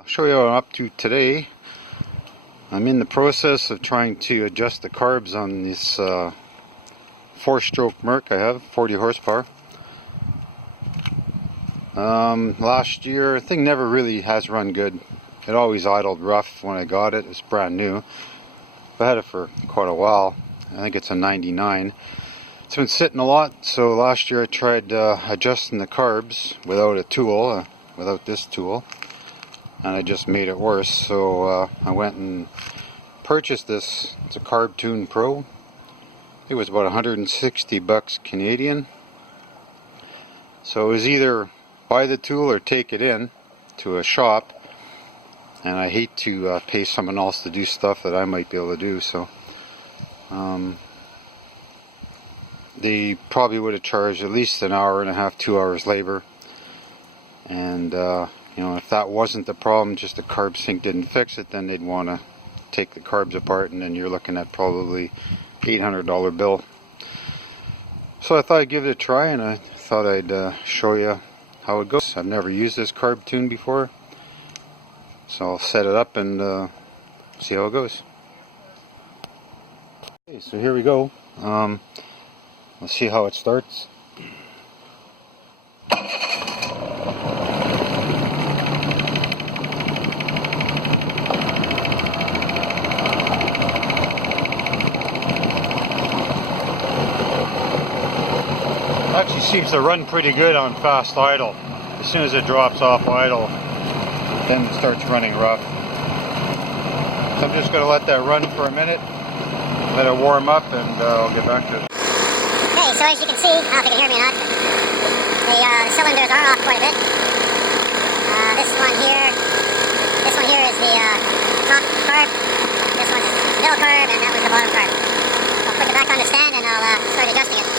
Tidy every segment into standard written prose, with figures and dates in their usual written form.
I'll show you what I'm up to today. I'm in the process of trying to adjust the carbs on this 4-stroke Merc I have, 40 horsepower. Last year, the thing never really has run good. It always idled rough when I got it. It's brand new. I've had it for quite a while. I think it's a 99. It's been sitting a lot, so last year I tried adjusting the carbs without a tool, without this tool, and I just made it worse. So I went and purchased this. It's a carbtune Pro. It was about 160 bucks Canadian. So it was either buy the tool or take it in to a shop, and I hate to pay someone else to do stuff that I might be able to do. So they probably would have charged at least an hour and a half, 2 hours labor, and you know, if that wasn't the problem, just the carb sink didn't fix it, then they'd want to take the carbs apart, and then you're looking at probably $800 bill. So I thought I'd give it a try, and I thought I'd show you how it goes. I've never used this carbtune before, so I'll set it up and see how it goes. Okay, so here we go. Let's see how it starts. Actually seems to run pretty good on fast idle. As soon as it drops off idle, then it starts running rough. So I'm just going to let that run for a minute, let it warm up, and I'll get back to it. Okay, so as you can see, I don't know if you can hear me or not, the cylinders are off quite a bit. This one here is the top carb, this one's the middle carb, and that was the bottom carb. I'll put it back on the stand and I'll start adjusting it.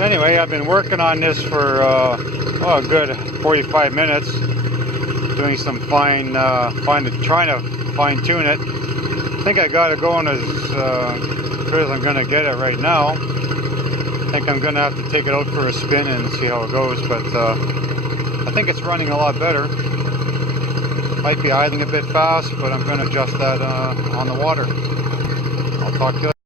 Anyway, I've been working on this for a good 45 minutes, doing some trying to fine tune it. I think I got it going as good as I'm going to get it right now. I think I'm going to have to take it out for a spin and see how it goes, but I think it's running a lot better. Might be idling a bit fast, but I'm going to adjust that on the water. I'll talk to you later.